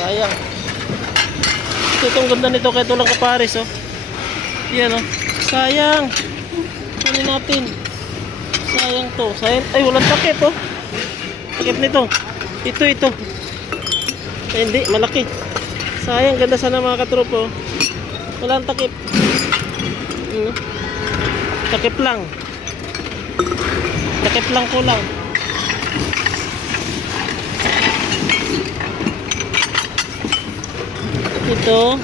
Sayang. Itong ganda nito kahit walang kapares, oh. Yan, oh. Sayang. Kunin natin. Sayang to. Sayang. Ay, walang takip, oh. Takip nito. Ito. Ay, hindi, malaki. Sayang, ganda sana mga katropo. Walang takip. Takip lang. Takip lang kulang. Ito,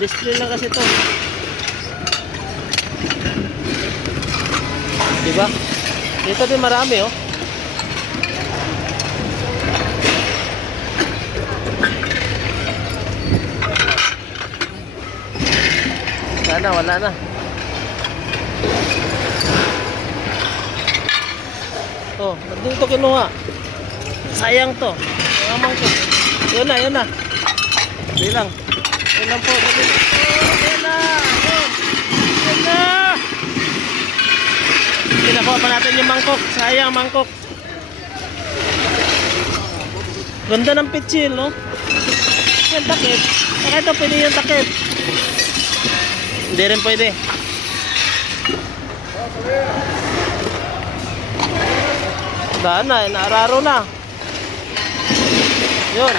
display lang kasi to. Diba? Dito din marami, oh. Wala na. Oh, dito kinuha. Sayang to. Mamang ko. Yun na. Hindi lang. Yun lang po. Yun na. Pinakuha pa natin yung mangkok. Sayang mangkok. Ganda ng pitsil, no? Yung takip. Baka ito pwede yung takip. Hindi rin pwede. Daan na, naararo na. Yun.